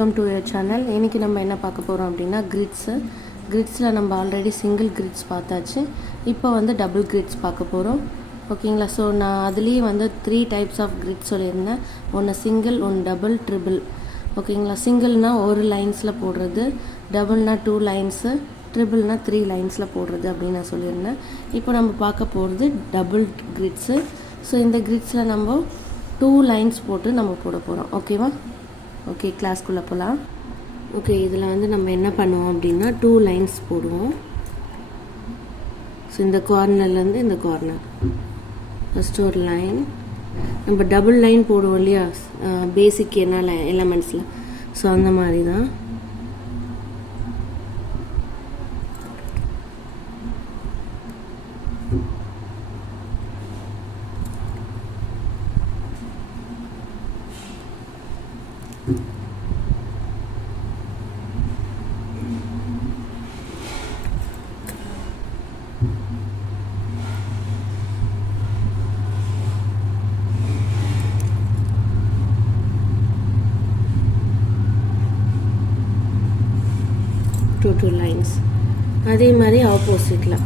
Welcome to your channel. இன்றைக்கி நம்ம என்ன பார்க்க போகிறோம் அப்படின்னா கிரிட்ஸில் நம்ம ஆல்ரெடி சிங்கிள் கிரிட்ஸ் பார்த்தாச்சு. இப்போ வந்து டபுள் கிரிட்ஸ் பார்க்க போகிறோம். ஓகேங்களா? ஸோ நான் அதுலேயே வந்து 3 டைப்ஸ் ஆஃப் கிரிட்ஸ் சொல்லியிருந்தேன். ஒன்று சிங்கிள், ஒன்று டபுள், ட்ரிபிள். ஓகேங்களா? சிங்கிள்னால் ஒரு லைன்ஸில் போடுறது, டபுள்னால் 2 லைன்ஸு, ட்ரிபிள்னால் 3 லைன்ஸில் போடுறது அப்படின்னு நான் சொல்லியிருந்தேன். இப்போ நம்ம பார்க்க போகிறது டபுள் கிரிட்ஸு. ஸோ இந்த கிரிட்ஸில் நம்ம 2 லைன்ஸ் போட்டு நம்ம போட போகிறோம். ஓகேவா? ஓகே, கிளாஸ்க்குள்ளே போகலாம். ஓகே, இதில் வந்து நம்ம என்ன பண்ணுவோம் அப்படின்னா 2 லைன்ஸ் போடுவோம். ஸோ இந்த கார்னர்லேருந்து இந்த கார்னர் ஃபஸ்ட்டு ஒரு லைன். நம்ம டபுள் லைன் போடுவோம் இல்லையா, பேசிக் என்ன எலமெண்ட்ஸில். ஸோ அந்த மாதிரி தான். Two lines. அதே மாதிரி ஆப்போசிட்ல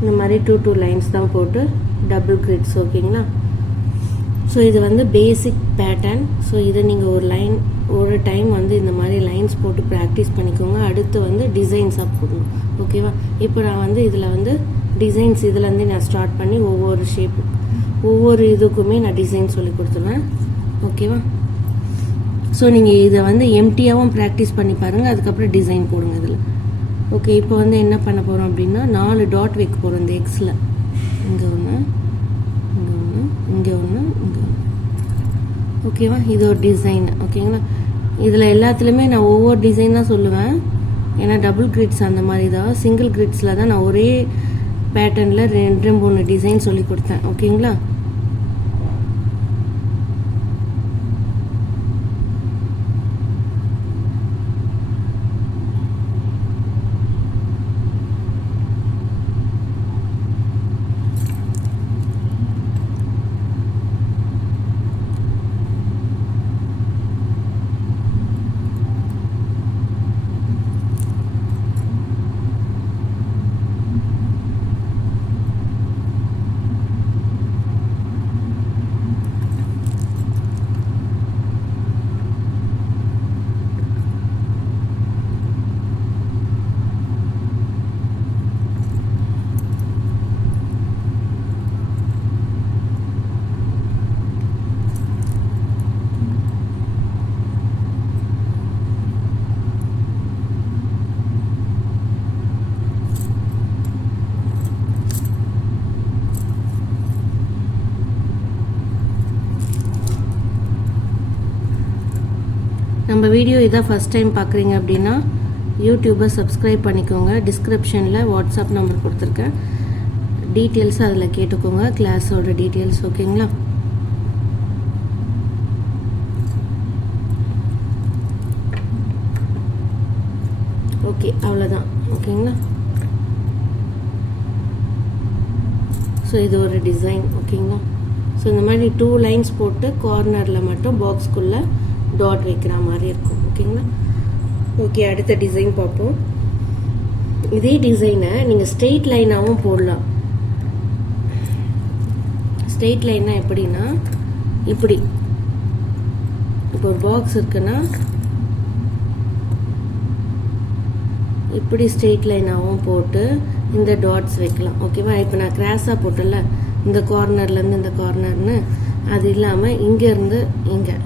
இந்த மாதிரி 2 லைன்ஸ் தான் போட்டு டபுள் கிரிட்ஸ். ஓகேங்களா? ஸோ இது வந்து பேசிக் பேட்டர்ன். ஸோ இதை நீங்கள் ஒரு டைம் வந்து இந்த மாதிரி லைன்ஸ் போட்டு ப்ராக்டிஸ் பண்ணிக்கோங்க. அடுத்து வந்து டிசைன்ஸாக போடணும். ஓகேவா? இப்போ நான் வந்து இதில் வந்து டிசைன்ஸ் இதுலேருந்து நான் ஸ்டார்ட் பண்ணி ஒவ்வொரு இதுக்குமே நான் டிசைன் சொல்லி கொடுத்துருவேன். ஓகேவா? ஸோ நீங்கள் இதை வந்து எம்டியாகவும் ப்ராக்டிஸ் பண்ணி பாருங்கள், அதுக்கப்புறம் டிசைன் போடுங்க இதில். ஓகே, இப்போ வந்து என்ன பண்ண போகிறோம் அப்படின்னா 4 டாட் வைக்க போகிறோம் இந்த எக்ஸில். இங்கே ஒன்று, இங்கே ஒன்று, இங்கே ஒன்று, இங்கே ஒன்று. ஓகேவா? இது ஒரு டிசைன். ஓகேங்களா? இதில் எல்லாத்துலேயுமே நான் ஒவ்வொரு டிசைன் தான் சொல்லுவேன், ஏன்னா டபுள் கிரிட்ஸ் அந்த மாதிரி தான். சிங்கிள் கிரிட்ஸில் தான் நான் ஒரே பேட்டர்னில் 2-3 டிசைன் சொல்லி கொடுத்தேன். ஓகேங்களா? நம்ம வீடியோ இதான் ஃபஸ்ட் டைம் பார்க்குறீங்க அப்படின்னா யூடியூப்பை சப்ஸ்கிரைப் பண்ணிக்கோங்க. டிஸ்கிரிப்ஷனில் வாட்ஸ்அப் நம்பர் கொடுத்துருக்கேன், டீட்டெயில்ஸ் அதில் கேட்டுக்கோங்க, கிளாஸோட டீட்டெயில்ஸ். ஓகேங்களா? ஓகே, அவ்வளோதான். ஓகேங்களா? ஸோ இது ஒரு டிசைன். ஓகேங்களா? ஸோ இந்த மாதிரி 2 லைன்ஸ் போட்டு கார்னரில் மட்டும் பாக்ஸ்குள்ளே டாட் வைக்கிற மாதிரி இருக்கும். ஓகேங்களா? ஓகே, அடுத்த டிசைன் பார்ப்போம். இதே டிசைனை நீங்கள் ஸ்ட்ரெயிட் லைனாகவும் போடலாம். ஸ்ட்ரெயிட் லைன்னா எப்படின்னா, இப்படி இப்போ ஒரு பாக்ஸ் இருக்குன்னா இப்படி ஸ்ட்ரெயிட் லைனாகவும் போட்டு இந்த டாட்ஸ் வைக்கலாம். ஓகேவா? இப்போ நான் கிராஸாக போட்டல, இந்த கார்னர்லேருந்து இந்த கார்னர்னு, அது இல்லாமல் இங்கேருந்து இங்கே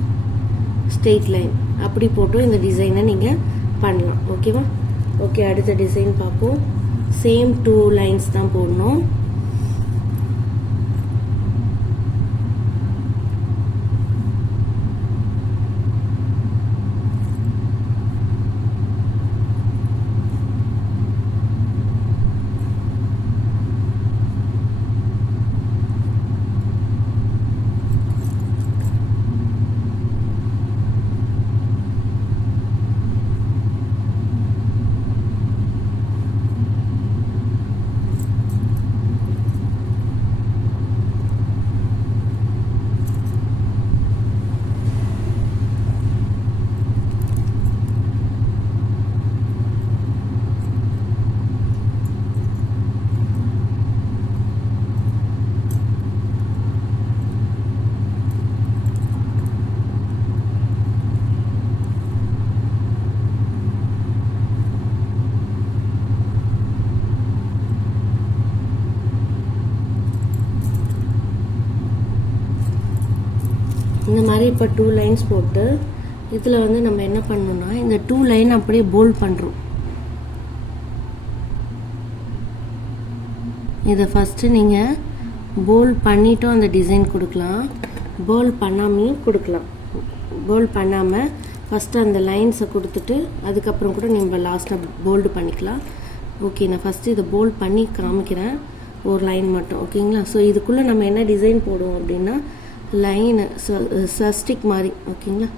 ஸ்ட்ரெயிட் லைன் அப்படி போட்டு இந்த டிசைனை நீங்கள் பண்ணலாம். ஓகேவா? ஓகே, அடுத்த டிசைன் பார்ப்போம். சேம் 2 லைன்ஸ் தான் போடணும். இந்த மாதிரி இப்போ 2 லைன்ஸ் போட்டு இதில் வந்து நம்ம என்ன பண்ணணும்னா இந்த 2 லைன் அப்படியே போல்ட் பண்ணுறோம். இதை ஃபஸ்ட்டு நீங்கள் போல்ட் பண்ணிட்டும் அந்த டிசைன் கொடுக்கலாம், போல்ட் பண்ணாமையும் கொடுக்கலாம். போல்ட் பண்ணாமல் ஃபஸ்ட்டு அந்த லைன்ஸை கொடுத்துட்டு அதுக்கப்புறம் கூட நம்ம லாஸ்ட்டாக போல்டு பண்ணிக்கலாம். ஓகே, நான் ஃபஸ்ட்டு இதை போல்ட் பண்ணி காமிக்கிறேன், ஒரு லைன் மட்டும். ஓகேங்களா? ஸோ இதுக்குள்ளே நம்ம என்ன டிசைன் போடுவோம் அப்படின்னா லைன் சஸ்டிக் மாதிரி. ஓகேங்களா?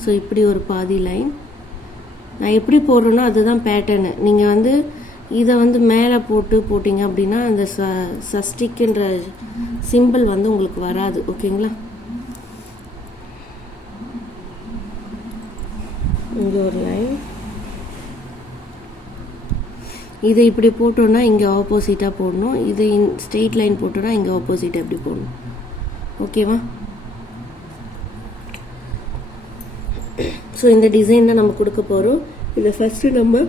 ஸோ இப்படி ஒரு பாதி லைன் நான் எப்படி போடுறேனோ அதுதான் பேட்டர்னு. நீங்கள் வந்து இதை வந்து மேலே போட்டிங்க அப்படின்னா அந்த சஸ்டிக்ன்ற சிம்பிள் வந்து உங்களுக்கு வராது. ஓகேங்களா? இங்கே ஒரு லைன், இதை இப்படி போட்டோன்னா இங்கே ஆப்போசிட்டாக போடணும், இது ஸ்ட்ரெயிட் லைன் போட்டோன்னா இங்கே ஆப்போசிட்டாக எப்படி போடணும். ஓகேவா? ஸோ இந்த டிசைன் தான் நம்ம கொடுக்க போகிறோம். இதை ஃபஸ்ட்டு நம்ம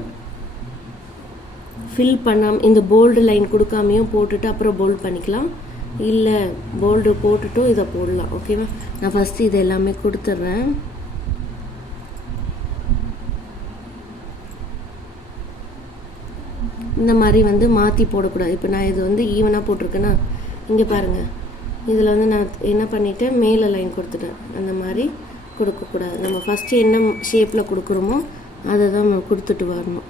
ஃபில் பண்ணாமல் இந்த போல்டு லைன் கொடுக்காமையும் போட்டுட்டு அப்புறம் போல்ட் பண்ணிக்கலாம், இல்லை போல்டு போட்டுட்டும் இதை போடலாம். ஓகேவா? நான் ஃபஸ்ட்டு இது எல்லாமே கொடுத்துட்றேன். இந்த மாதிரி வந்து மாற்றி போடக்கூடாது. இப்போ நான் இது வந்து ஈவனாக போட்டிருக்கேன்னா இங்கே பாருங்கள், இதில் வந்து நான் என்ன பண்ணிவிட்டேன், மேலே லைன் கொடுத்துட்டேன். அந்த மாதிரி கொடுக்கக்கூடாது. நம்ம ஃபஸ்ட்டு என்ன ஷேப்பில் கொடுக்குறோமோ அதை தான் நம்ம கொடுத்துட்டு வரணும்.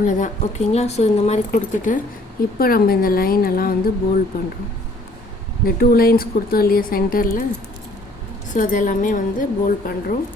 அவ்வளோதான். ஓகேங்களா? ஸோ இந்த மாதிரி கொடுத்துட்டு இப்போ நம்ம இந்த லைன் எல்லாம் வந்து போல்ட் பண்ணுறோம். இந்த 2 லைன்ஸ் கொடுத்தோம் இல்லையா சென்டரில், ஸோ அது எல்லாமே வந்து போல்ட் பண்ணுறோம்.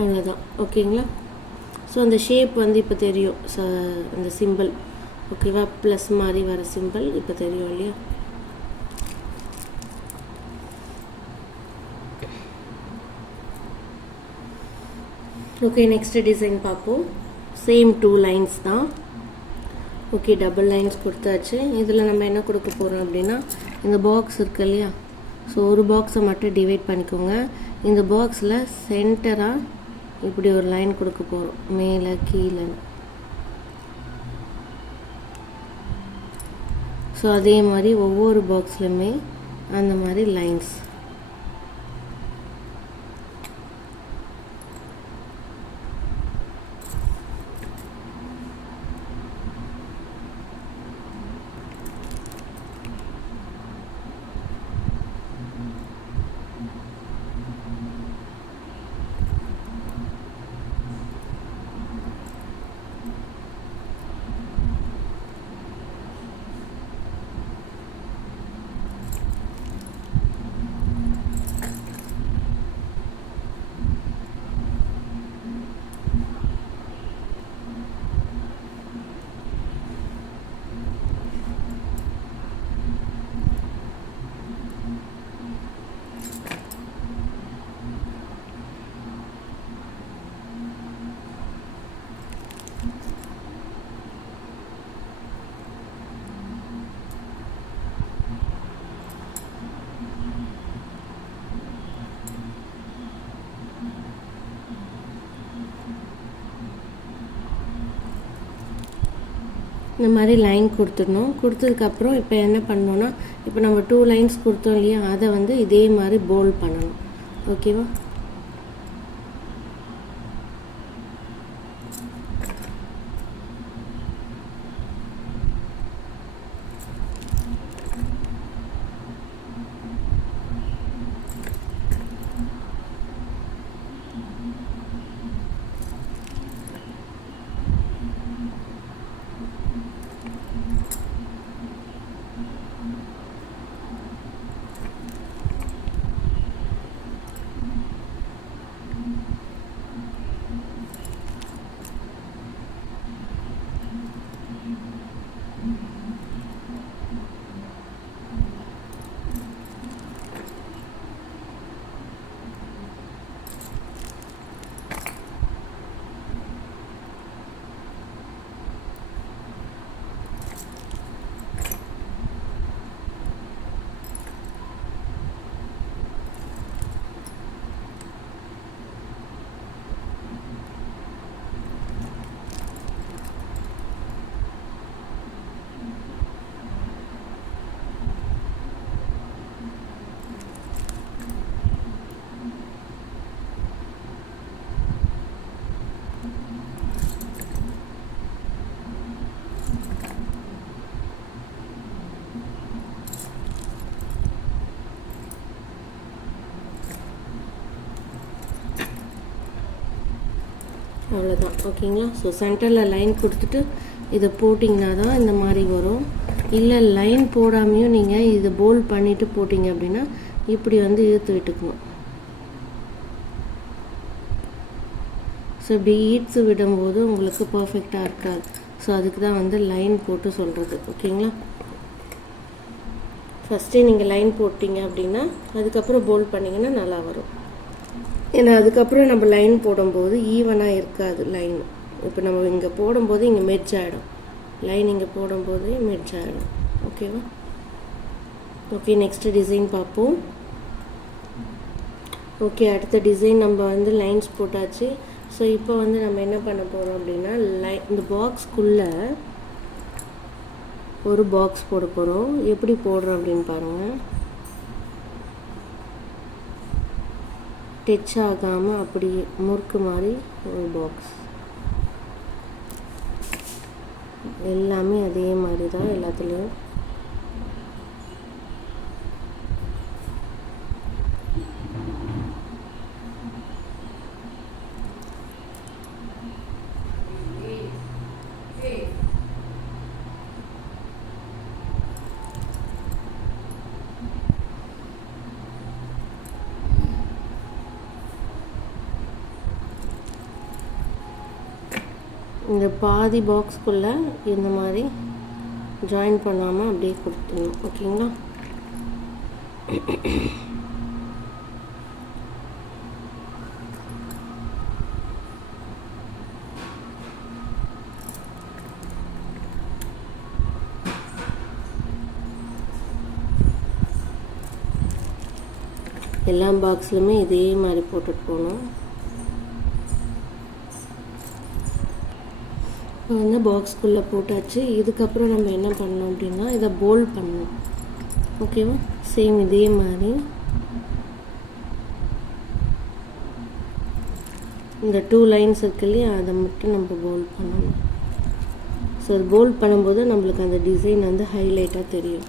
அவ்வளோதான். ஓகேங்களா? ஸோ அந்த ஷேப் வந்து இப்போ தெரியும். அந்த சிம்பிள் ஓகேவா, ப்ளஸ் மாதிரி வர சிம்பிள் இப்போ தெரியும் இல்லையா? ஓகே, நெக்ஸ்ட் டிசைன் பார்ப்போம். சேம் 2 லைன்ஸ் தான். ஓகே, டபுள் லைன்ஸ் கொடுத்தாச்சு. இதில் நம்ம என்ன கொடுக்க போகிறோம் அப்படின்னா, இந்த பாக்ஸ் இருக்கு இல்லையா, ஸோ ஒரு பாக்ஸை மட்டும் டிவைட் பண்ணிக்கோங்க. இந்த பாக்ஸில் சென்டராக இப்படி ஒரு லைன் கொடுக்க போகிறோம், மேலே கீழே. ஸோ அதே மாதிரி ஒவ்வொரு பாக்ஸ்லையுமே அந்த மாதிரி லைன்ஸ். இந்த மாதிரி லைன் கொடுத்துடணும். கொடுத்ததுக்கப்புறம் இப்போ என்ன பண்ணோன்னா, இப்போ நம்ம 2 லைன்ஸ் கொடுத்தோம் இல்லையா, அதை வந்து இதே மாதிரி போல்ட் பண்ணணும். ஓகேவா? அவ்வளோதான். ஓகேங்களா? ஸோ சென்டரில் லைன் கொடுத்துட்டு இதை போட்டிங்கன்னா தான் இந்த மாதிரி வரும். இல்லை லைன் போடாமையும் நீங்கள் இதை போல்ட் பண்ணிவிட்டு போட்டிங்க அப்படின்னா இப்படி வந்து இழுத்து விட்டுக்கணும். ஸோ இப்படி இழுத்து விடும்போது உங்களுக்கு பர்ஃபெக்டாக இருக்காது. ஸோ அதுக்கு தான் வந்து லைன் போட்டு சொல்கிறது. ஓகேங்களா? ஃபஸ்ட்டே நீங்கள் லைன் போட்டிங்க அப்படின்னா அதுக்கப்புறம் போல்ட் பண்ணிங்கன்னா நல்லா வரும். ஏன்னா அதுக்கப்புறம் நம்ம லைன் போடும்போது ஈவனாக இருக்காது லைன். இப்போ நம்ம இங்கே போடும்போது இங்கே மெர்ஜ் ஆகிடும், லைன் இங்கே போடும்போது மெர்ஜ் ஆகிடும். ஓகேவா? ஓகே, நெக்ஸ்ட் டிசைன் பார்ப்போம். ஓகே, அடுத்த டிசைன் நம்ம வந்து லைன்ஸ் போட்டாச்சு. ஸோ இப்போ வந்து நம்ம என்ன பண்ண போகிறோம் அப்படின்னா, இந்த பாக்ஸ்க்குள்ளே ஒரு பாக்ஸ் போட போகிறோம். எப்படி போடுறோம் அப்படின்னு பாருங்கள். டச் ஆகாமல் அப்படியே முறுக்கு மாதிரி ஒரு பாக்ஸ். எல்லாமே அதே மாதிரி தான் எல்லாத்துலேயும். இந்த பாதி பாக்ஸ்குள்ளே இந்த மாதிரி ஜாயின் பண்ணாமல் அப்படியே கொடுத்துடணும். ஓகேங்களா? எல்லா பாக்ஸ்லையுமே இதே மாதிரி போட்டுட்டு போகணும். இப்போ வந்து பாக்ஸ்குள்ளே போட்டாச்சு. இதுக்கப்புறம் நம்ம என்ன பண்ணணும் அப்படின்னா இதை போல்ட் பண்ணணும். ஓகேவா? சேம் இதே மாதிரி இந்த 2 லைன்ஸ் இருக்கு இல்லையா, அதை மட்டும் நம்ம போல்ட் பண்ணணும். ஸோ அது போல்ட் பண்ணும்போது நம்மளுக்கு அந்த டிசைன் வந்து ஹைலைட்டாக தெரியும்.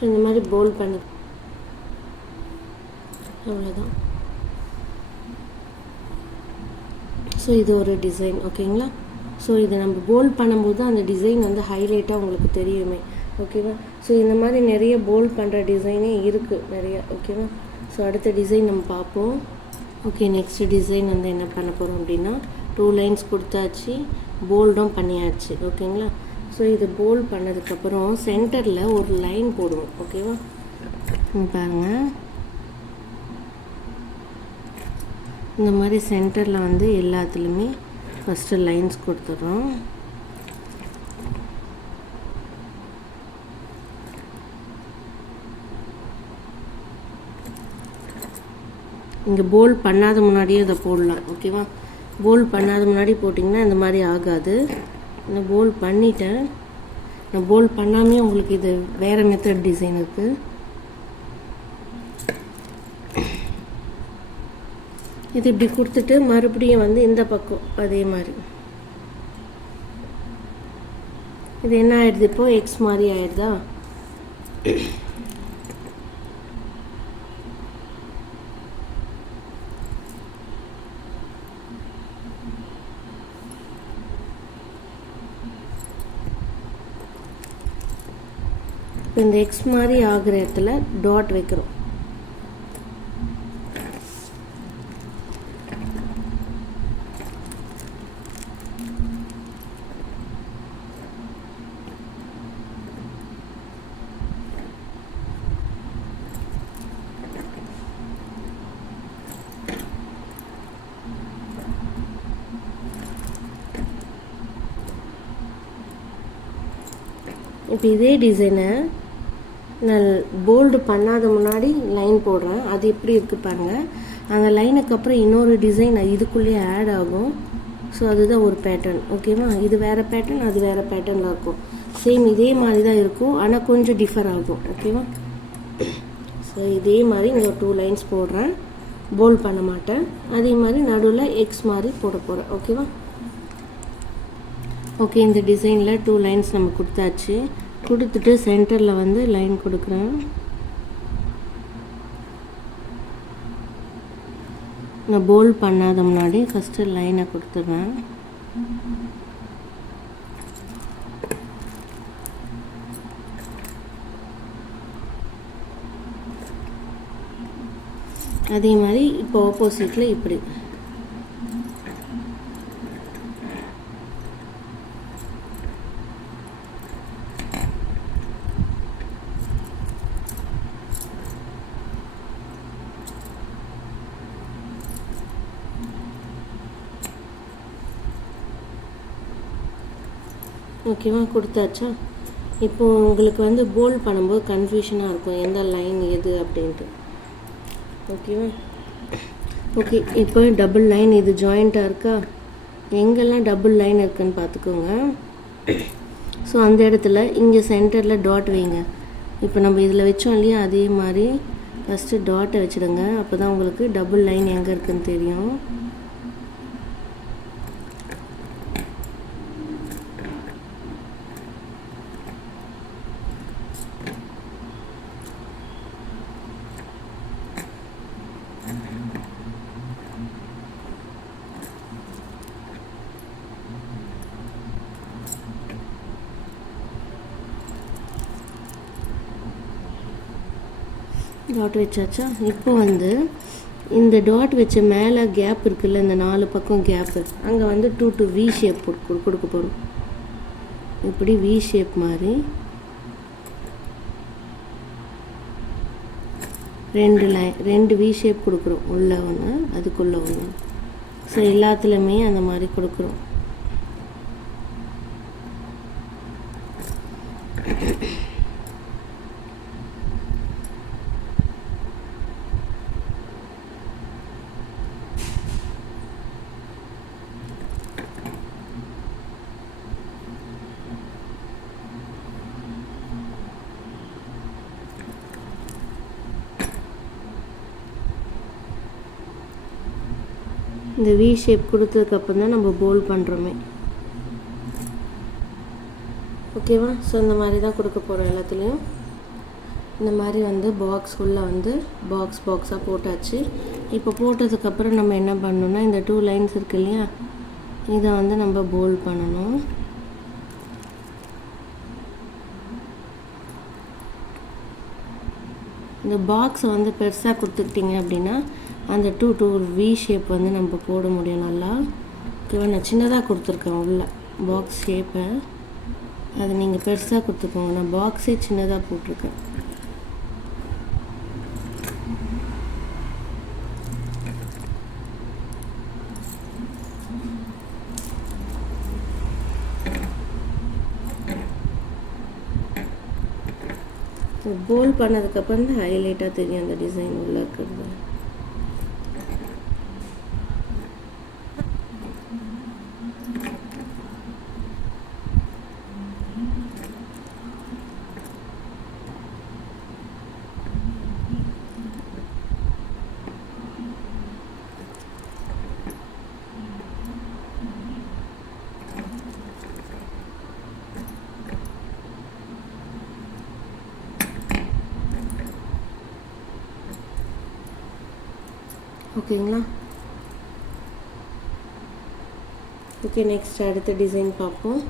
ஸோ இந்த மாதிரி போல்ட் பண்ணி அவ்வளோதான். ஸோ இது ஒரு டிசைன். ஓகேங்களா? ஸோ இதை நம்ம போல்ட் பண்ணும்போது அந்த டிசைன் வந்து ஹைலைட்டாக உங்களுக்கு தெரியுமே. ஓகேவா? ஸோ இந்த மாதிரி நிறைய போல்ட் பண்ணுற டிசைனே இருக்குது நிறைய. ஓகேவா? ஸோ அடுத்த டிசைன் நம்ம பார்ப்போம். ஓகே, நெக்ஸ்ட் டிசைன் வந்து என்ன பண்ண போகிறோம் அப்படின்னா 2 லைன்ஸ் கொடுத்தாச்சு, போல்டும் பண்ணியாச்சு. ஓகேங்களா? ஸோ இது போல்ட் பண்ணதுக்கப்புறம் சென்டரில் ஒரு லைன் போடுவோம். ஓகேவா? பாருங்கள், இந்த மாதிரி சென்டரில் வந்து எல்லாத்துலேயுமே ஃபஸ்ட்டு லைன்ஸ் கொடுத்துட்றோம். இங்கே போல்ட் பண்ணாத முன்னாடியே இதை போடலாம். ஓகேவா? போல்ட் பண்ணாத முன்னாடி போட்டிங்கன்னா இந்த மாதிரி ஆகாது. நான் போல்ட் பண்ணிட்டேன். நான் போல்ட் பண்ணாமே உங்களுக்கு இது வேறு மெத்தட் டிசைன் இருக்குது. இது இப்படி கொடுத்துட்டு மறுபடியும் வந்து இந்த பக்கம் அதே மாதிரி இது என்ன ஆயிடுது, இப்போ எக்ஸ் மாதிரி ஆயிடுதா? இந்த எக்ஸ் மாதிரி ஆகிற இடத்துல டாட் வைக்கிறோம். இப்போ இதே டிசைனை நான் போல்டு பண்ணாத முன்னாடி லைன் போடுறேன். அது எப்படி இருக்குது பாருங்கள். அந்த லைனுக்கு அப்புறம் இன்னொரு டிசைன் இதுக்குள்ளேயே ஆட் ஆகும். ஸோ அதுதான் ஒரு பேட்டர்ன். ஓகேவா? இது வேறு பேட்டர்ன், அது வேறு பேட்டர்னில் இருக்கும். சேம் இதே மாதிரி தான் இருக்கும், ஆனால் கொஞ்சம் டிஃபர் ஆகும். ஓகேவா? ஸோ இதே மாதிரி இங்கே 2 லைன்ஸ் போடுறேன், போல்ட் பண்ண மாட்டேன். அதே மாதிரி நடுவில் எக்ஸ் மாதிரி போட போகிறேன். ஓகேவா? ஓகே, இந்த டிசைனில் 2 லைன்ஸ் நம்ம கொடுத்தாச்சு. கொடுத்துட்டு சென்டரில் வந்து லைன் கொடுக்குறேன். நான் போல்ட் பண்ணாத முன்னாடி ஃபஸ்ட்டு லைனை கொடுத்துருவேன். அதே மாதிரி இப்போ ஆப்போசிட்டில் இப்படி ஓகேவா கொடுத்தாச்சா? இப்போது உங்களுக்கு வந்து போல்ட் பண்ணும்போது கன்ஃபியூஷனாக இருக்கும் எந்த லைன் எது அப்படின்ட்டு. ஓகேவா? ஓகே, இப்போ டபுள் லைன் இது ஜாயிண்ட்டாக இருக்கா? எங்கெல்லாம் டபுள் லைன் இருக்குன்னு பார்த்துக்கோங்க. ஸோ அந்த இடத்துல இங்கே சென்டரில் டாட் வைங்க. இப்போ நம்ம இதில் வச்சோம் இல்லையா, அதே மாதிரி ஃபஸ்ட்டு டாட்டை வச்சுடுங்க. அப்போ தான் உங்களுக்கு டபுள் லைன் எங்கே இருக்குதுன்னு தெரியும். டாட் வச்சாச்சா? இப்போ வந்து இந்த டாட் வச்ச மேலே கேப் இருக்குல்ல, இந்த 4 பக்கம் கேப்பு, அங்கே வந்து 2 வி ஷேப் கொடுக்க போகிறோம். இப்படி வி ஷேப் மாதிரி 2 வி ஷேப் கொடுக்குறோம். உள்ள ஒன்று, அதுக்குள்ளே ஒன்று. ஸோ எல்லாத்துலேயுமே அந்த மாதிரி கொடுக்குறோம். இந்த வி ஷேப் கொடுத்ததுக்கப்புறம் தான் நம்ம போல் பண்ணுறோமே. ஓகேவா? ஸோ இந்த மாதிரி தான் கொடுக்க போகிறோம் எல்லாத்துலேயும். இந்த மாதிரி வந்து பாக்ஸ் உள்ளே வந்து பாக்ஸாக போட்டாச்சு. இப்போ போட்டதுக்கப்புறம் நம்ம என்ன பண்ணணும்னா, இந்த 2 லைன்ஸ் இருக்கு இல்லையா, இதை வந்து நம்ம போல் பண்ணணும். இந்த பாக்ஸை வந்து பெருசாக கொடுத்துக்கிட்டிங்க அப்படின்னா அந்த 2 வி ஷேப் வந்து நம்ம போட முடியும் நல்லா. ஓகேவா? நான் சின்னதாக கொடுத்துருக்கேன் உள்ள பாக்ஸ் ஷேப்பை, அதை நீங்கள் பெருசாக கொடுத்துக்கோங்க. நான் பாக்ஸே சின்னதாக போட்டிருக்கேன். போல் பண்ணதுக்கப்புறம் தான் ஹைலைட்டாக தெரியும் அந்த டிசைன் உள்ளே இருக்கிறது. ஓகேங்களா? ஓகே, நெக்ஸ்ட் அடுத்த டிசைன் பார்ப்போம்.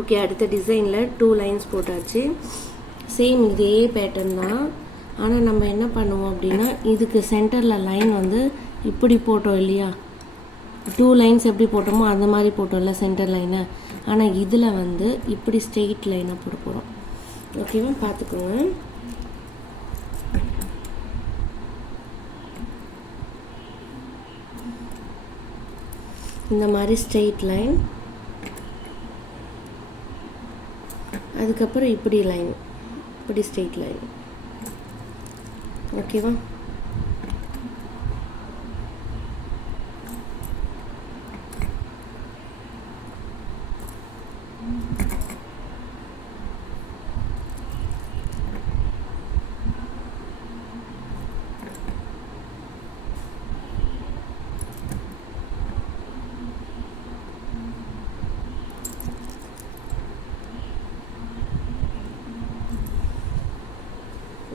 ஓகே, அடுத்த டிசைனில் 2 லைன்ஸ் போட்டாச்சு. சேம் இதே பேட்டர்ன் தான். ஆனால் நம்ம என்ன பண்ணுவோம் அப்படின்னா, இதுக்கு சென்டரில் லைன் வந்து இப்படி போட்டோம் இல்லையா, 2 லைன்ஸ் எப்படி போட்டோமோ அந்த மாதிரி போட்டோம்ல சென்டர் லைனை. ஆனால் இதில் வந்து இப்படி ஸ்ட்ரெயிட் லைனாக போட போகிறோம். ஓகேவா? பார்த்துக்கோங்க. இந்த மாதிரி ஸ்ட்ரெயிட் லைன், அதுக்கப்புறம் இப்படி லைன், இப்படி ஸ்ட்ரெயிட் லைன். ஓகேவா?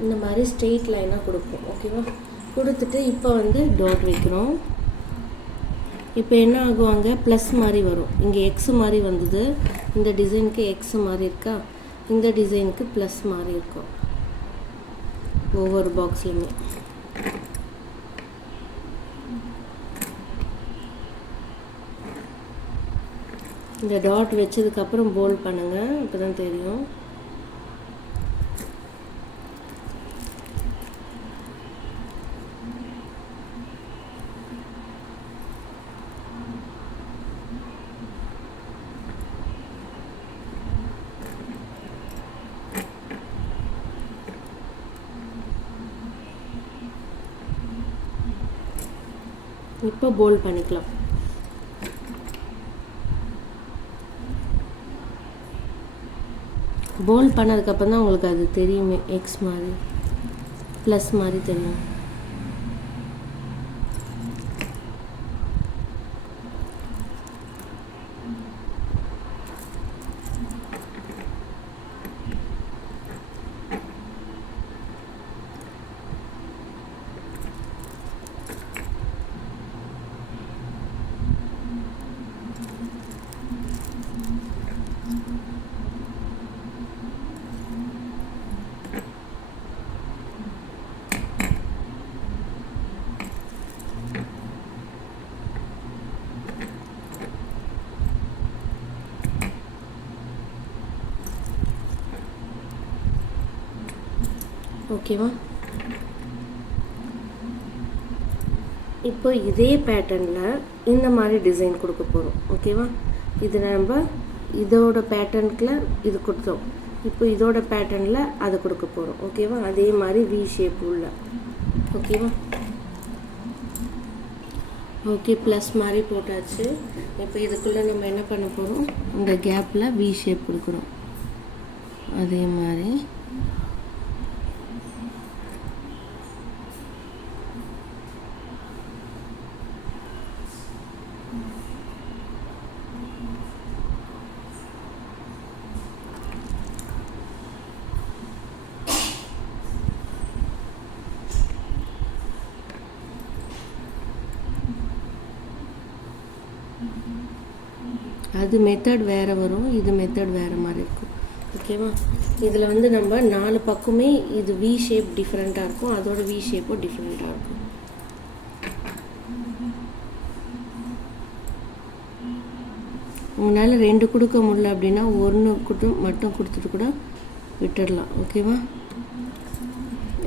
இந்த மாதிரி ஸ்ட்ரெயிட் லைனாக கொடுப்போம். ஓகேவா? கொடுத்துட்டு இப்போ வந்து டாட் வைக்கிறோம். இப்போ என்ன ஆகுவாங்க, ப்ளஸ் மாதிரி வரும். இங்கே எக்ஸ் மாதிரி வந்தது, இந்த டிசைனுக்கு எக்ஸ் மாதிரி இருக்கா, இந்த டிசைனுக்கு ப்ளஸ் மாதிரி இருக்கும் ஒவ்வொரு பாக்ஸ்லையுமே. இந்த டாட் வச்சதுக்கப்புறம் போல்ட் பண்ணுங்கள், அப்போ தான் தெரியும். இப்போ போல்ட் பண்ணிக்கலாம். போல்ட் பண்ணதுக்கப்புறம் தான் உங்களுக்கு அது தெரியுமே, எக்ஸ் மாதிரி ப்ளஸ் மாதிரி தெரியும். ஓகேவா? இப்போ இதே பேட்டர்னில் இந்த மாதிரி டிசைன் கொடுக்க போகிறோம். ஓகேவா? இது நம்ம இதோட பேட்டர்னுக்குள்ள இது கொடுத்தோம், இப்போ இதோட பேட்டர்னில் அதை கொடுக்க போகிறோம். ஓகேவா? அதே மாதிரி வி ஷேப் உள்ள. ஓகேவா? ஓகே, ப்ளஸ் மாதிரி போட்டாச்சு. இப்போ இதுக்குள்ளே நம்ம என்ன பண்ண போகிறோம், இந்த கேப்பில் வி ஷேப் கொடுக்குறோம். அதே மாதிரி அது மெத்தட் வேறு வரும், இது மெத்தட் வேறு மாதிரி இருக்கும். ஓகேவா? இதில் வந்து நம்ம 4 பக்கமே இது வி ஷேப் டிஃப்ரெண்ட்டாக இருக்கும், அதோட வி ஷேப்பும் டிஃப்ரெண்ட்டாக இருக்கும். உங்களால் 2 கொடுக்க முடியல அப்படின்னா 1 மட்டும் கொடுத்துட்டு கூட விட்டுடலாம். ஓகேவா?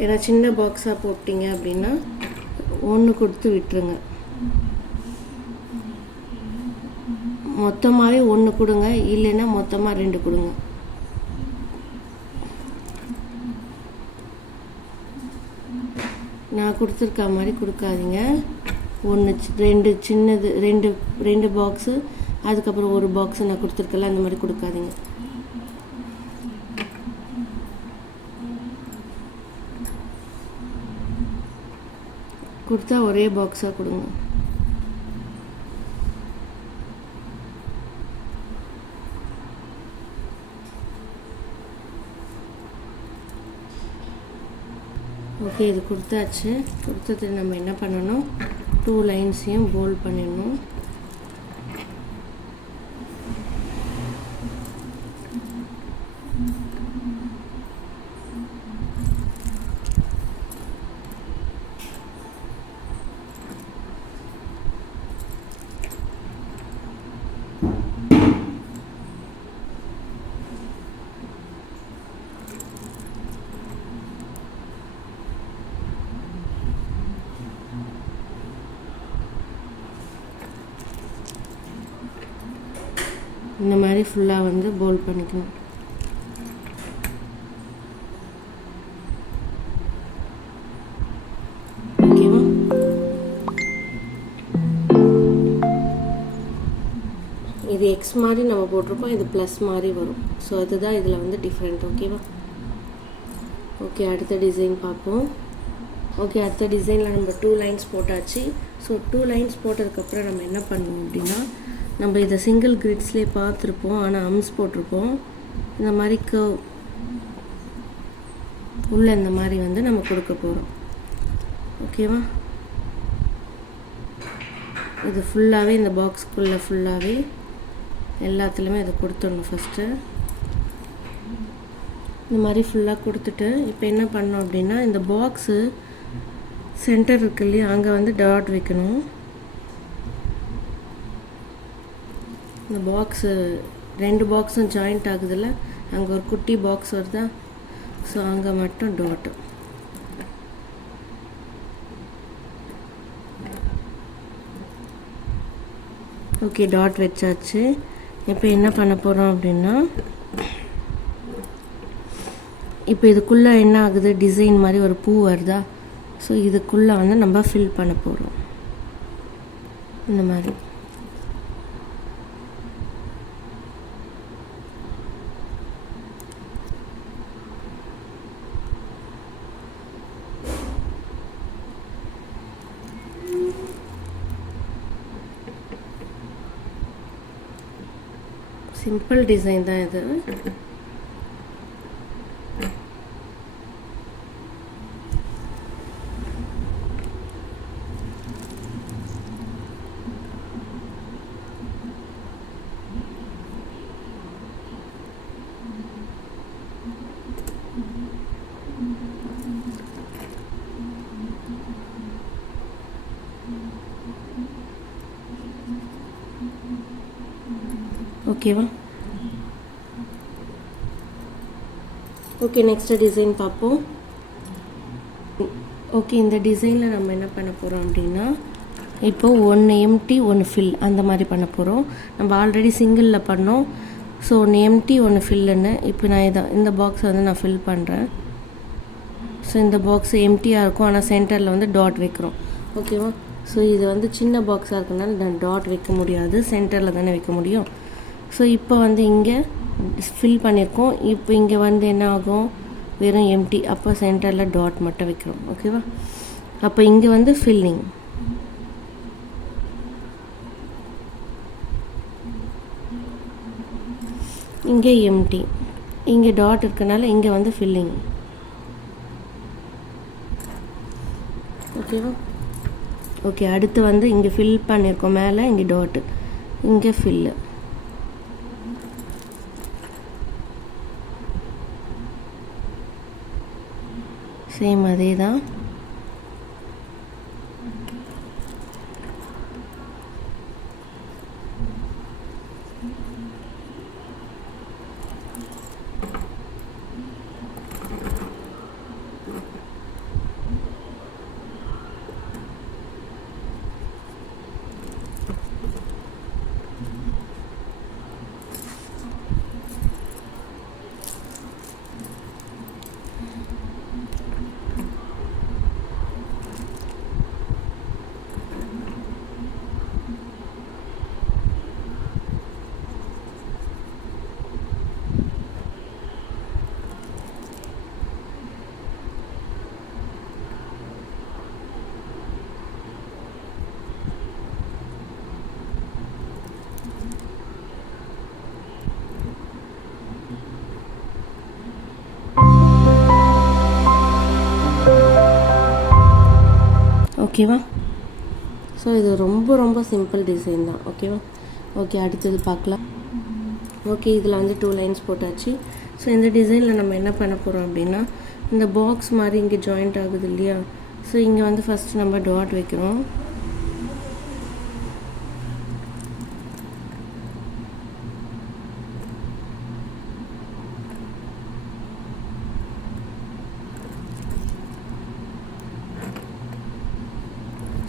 ஏன்னா சின்ன பாக்ஸாக போட்டிங்க அப்படின்னா 1 கொடுத்து விட்டுருங்க. மொத்தமாகவே 1 கொடுங்க, இல்லைன்னா மொத்தமாக 2 கொடுங்க. நான் கொடுத்துருக்க மாதிரி கொடுக்காதீங்க. 2 சின்னது, 2 பாக்ஸு, அதுக்கப்புறம் 1 பாக்ஸு நான் கொடுத்துருக்கல, அந்த மாதிரி கொடுக்காதீங்க. கொடுத்தா ஒரே பாக்ஸாக கொடுங்க. ஓகே, இது கொடுத்தாச்சு. கொடுத்தது நம்ம என்ன பண்ணணும், 2 லைன்ஸையும் போல்ட் பண்ணிடணும். இந்த மாதிரி ஃபுல்லாக வந்து போல்ட் பண்ணிக்கணும். ஓகேவா? இது எக்ஸ் மாதிரி நம்ம போட்டிருக்கோம், இது ப்ளஸ் மாதிரி வரும். ஸோ அதுதான் இதில் வந்து டிஃப்ரெண்ட். ஓகேவா? ஓகே, அடுத்த டிசைன் பார்ப்போம். ஓகே, அடுத்த டிசைனில் நம்ம 2 லைன்ஸ் போட்டாச்சு. ஸோ 2 லைன்ஸ் போட்டதுக்கப்புறம் நம்ம என்ன பண்ணுவோம் அப்படின்னா, நம்ம இதை சிங்கிள் கிரிட்ஸ்லேயே பார்த்துருப்போம், ஆனால் அம்ஸ் போட்டிருப்போம். இந்த மாதிரி கர்வ் உள்ள இந்த மாதிரி வந்து நம்ம கொடுக்க போகிறோம். ஓகேவா? இது ஃபுல்லாகவே இந்த பாக்ஸ்க்குள்ளே ஃபுல்லாகவே எல்லாத்துலேயுமே இதை கொடுத்துடணும். ஃபஸ்ட்டு இந்த மாதிரி ஃபுல்லாக கொடுத்துட்டு இப்போ என்ன பண்ணோம் அப்படின்னா, இந்த பாக்ஸு சென்டர் இருக்கு இல்லையா, அங்கே வந்து டாட் வைக்கணும். இந்த பாக்ஸு 2 பாக்ஸும் ஜாயிண்ட் ஆகுதுல்ல, அங்கே ஒரு குட்டி பாக்ஸ் வருதா, ஸோ அங்கே மட்டும் டாட்டு. ஓகே, டாட் வச்சாச்சு. இப்போ என்ன பண்ண போகிறோம் அப்படின்னா, இப்போ இதுக்குள்ளே என்ன ஆகுது, டிசைன் மாதிரி ஒரு பூ வருதா, ஸோ இதுக்குள்ளே வந்து நம்ம ஃபில் பண்ண போகிறோம். இந்த மாதிரி சிம்பிள் டிசைன் தான் இது. ஓகேவா? ஓகே, நெக்ஸ்ட் டிசைன் பார்ப்போம். ஓகே, இந்த டிசைனில் நம்ம என்ன பண்ண போகிறோம் அப்படின்னா, இப்போது ஒன்று எம்டி ஒன்று ஃபில் அந்த மாதிரி பண்ண போகிறோம். நம்ம ஆல்ரெடி சிங்கிளில் பண்ணோம். ஸோ ஒன்று எம்டி ஒன்று ஃபில்லுன்னு. இப்போ நான் இந்த பாக்ஸை வந்து நான் ஃபில் பண்ணுறேன். ஸோ இந்த பாக்ஸ் எம்டியாக இருக்கும், ஆனால் சென்டரில் வந்து டாட் வைக்கிறோம். ஓகேவா? ஸோ இது வந்து சின்ன பாக்ஸாக இருக்கனால நான் டாட் வைக்க முடியாது, சென்டரில் தானே வைக்க முடியும். ஸோ இப்போ வந்து இங்கே ஃபில் பண்ணியிருக்கோம். இப்போ இங்கே வந்து என்ன ஆகும், வெறும் எம்டி. அப்போ சென்டரில் டாட் மட்டும் வைக்கிறோம். ஓகேவா? அப்போ இங்கே வந்து ஃபில்லிங். இங்கே எம்டி, இங்கே டாட் இருக்கனால இங்கே வந்து ஃபில்லிங். ஓகேவா? ஓகே, அடுத்து வந்து இங்கே ஃபில் பண்ணியிருக்கோம், மேலே இங்கே டாட்டு, இங்கே ஃபில்லு. சேம் அதே தான். ஓகேவா? ஸோ இது ரொம்ப ரொம்ப சிம்பிள் டிசைன் தான். ஓகேவா? ஓகே, அடுத்தது பார்க்கலாம். ஓகே, இதில் வந்து 2 லைன்ஸ் போட்டாச்சு. ஸோ இந்த டிசைனில் நம்ம என்ன பண்ண போகிறோம் அப்படின்னா, இந்த பாக்ஸ் மாதிரி இங்கே ஜாயிண்ட் ஆகுது இல்லையா? ஸோ இங்கே வந்து ஃபஸ்ட்டு நம்ம டாட் வைக்கிறோம்.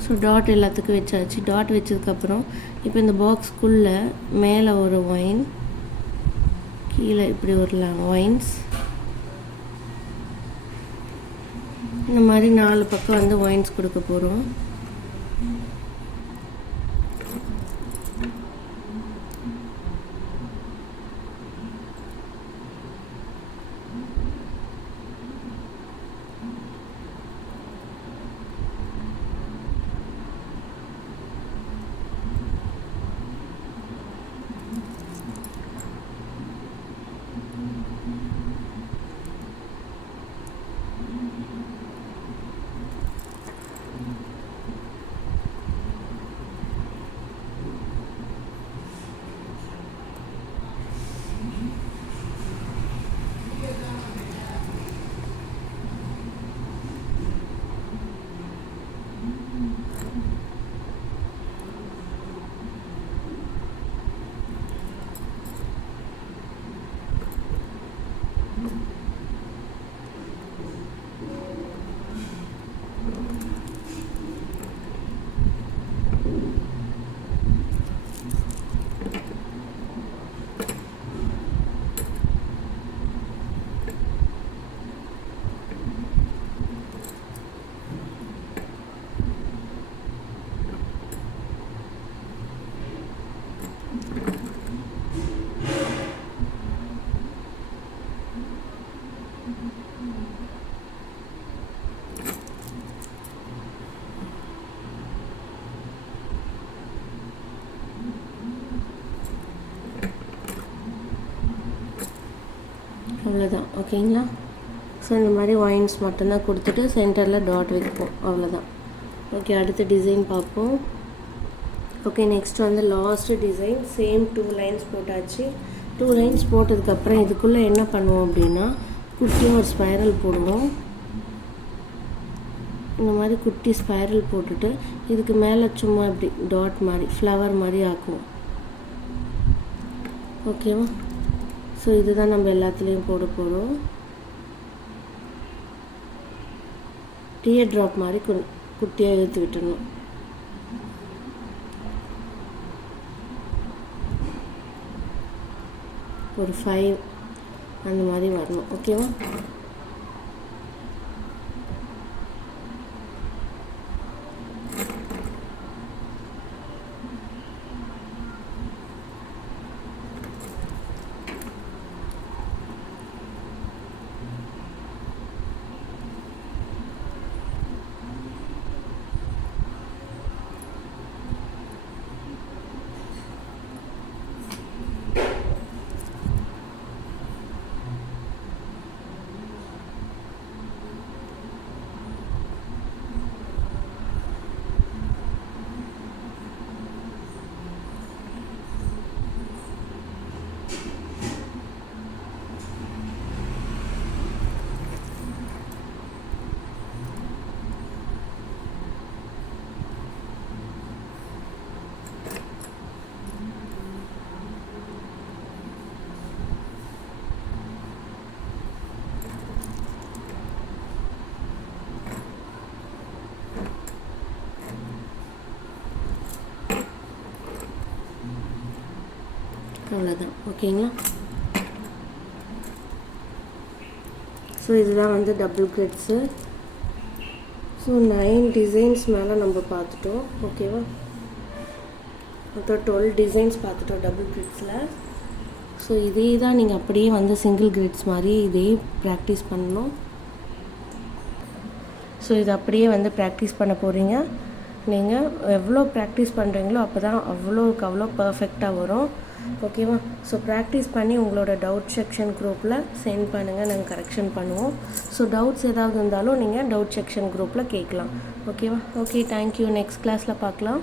ஸோ டாட் எல்லாத்துக்கும் வச்சாச்சு. டாட் வச்சதுக்கப்புறம் இப்போ இந்த பாக்ஸ்க்குள்ளே மேலே ஒரு ஒயின், கீழே இப்படி ஒரு ஒயின்ஸ், இந்த மாதிரி 4 பக்கம் வந்து ஒயின்ஸ் கொடுக்க போகிறோம். அவ்வளோதான். ஓகேங்களா? ஸோ இந்த மாதிரி ஒயின்ஸ் மட்டும்தான் கொடுத்துட்டு சென்டரில் டாட் வைப்போம், அவ்வளோதான். ஓகே, அடுத்த டிசைன் பார்ப்போம். ஓகே, நெக்ஸ்ட் வந்து லாஸ்ட் டிசைன். சேம் 2 லைன்ஸ் போட்டாச்சு. 2 லைன்ஸ் போட்டதுக்கப்புறம் இதுக்குள்ளே என்ன பண்ணுவோம் அப்படின்னா, குட்டியாக ஒரு ஸ்பைரல் போடுவோம். இந்த மாதிரி குட்டி ஸ்பைரல் போட்டுட்டு இதுக்கு மேலே சும்மா இப்படி டாட் மாதிரி ஃப்ளவர் மாதிரி ஆக்குவோம். ஓகேவா? ஸோ இதுதான் நம்ம எல்லாத்துலேயும் போட போகிறோம். டியர் ட்ராப் மாதிரி குட்டியாக எடுத்து விட்டுடணும். ஒரு 5 அந்த மாதிரி வரணும். ஓகேவா? அவ்வளோதான். ஓகேங்களா? ஸோ இதுதான் வந்து டபுள் கிரிட்ஸு. ஸோ 9 டிசைன்ஸ் மேலே நம்ம பார்த்துட்டோம். ஓகேவா? மொத்தம் 12 டிசைன்ஸ் பார்த்துட்டோம் டபுள் கிரிட்ஸில். ஸோ இதே தான் நீங்கள் அப்படியே வந்து சிங்கிள் கிரிட்ஸ் மாதிரி இதே ப்ராக்டிஸ் பண்ணணும். ஸோ இது அப்படியே வந்து ப்ராக்டிஸ் பண்ண போகிறீங்க. நீங்கள் எவ்வளோ ப்ராக்டிஸ் பண்ணுறீங்களோ அப்போ தான் அவ்வளோக்கு அவ்வளோ பர்ஃபெக்டாக வரும். ஓகேவா? ஸோ ப்ராக்டிஸ் பண்ணி உங்களோட டவுட் செக்ஷன் குரூப்பில் சென்ட் பண்ணுங்கள், நாங்கள் கரெக்ஷன் பண்ணுவோம். ஸோ டவுட்ஸ் ஏதாவது இருந்தாலும் நீங்கள் டவுட் செக்ஷன் குரூப்பில் கேட்கலாம். ஓகேவா? Okay, thank you. நெக்ஸ்ட் கிளாஸில் பார்க்கலாம்.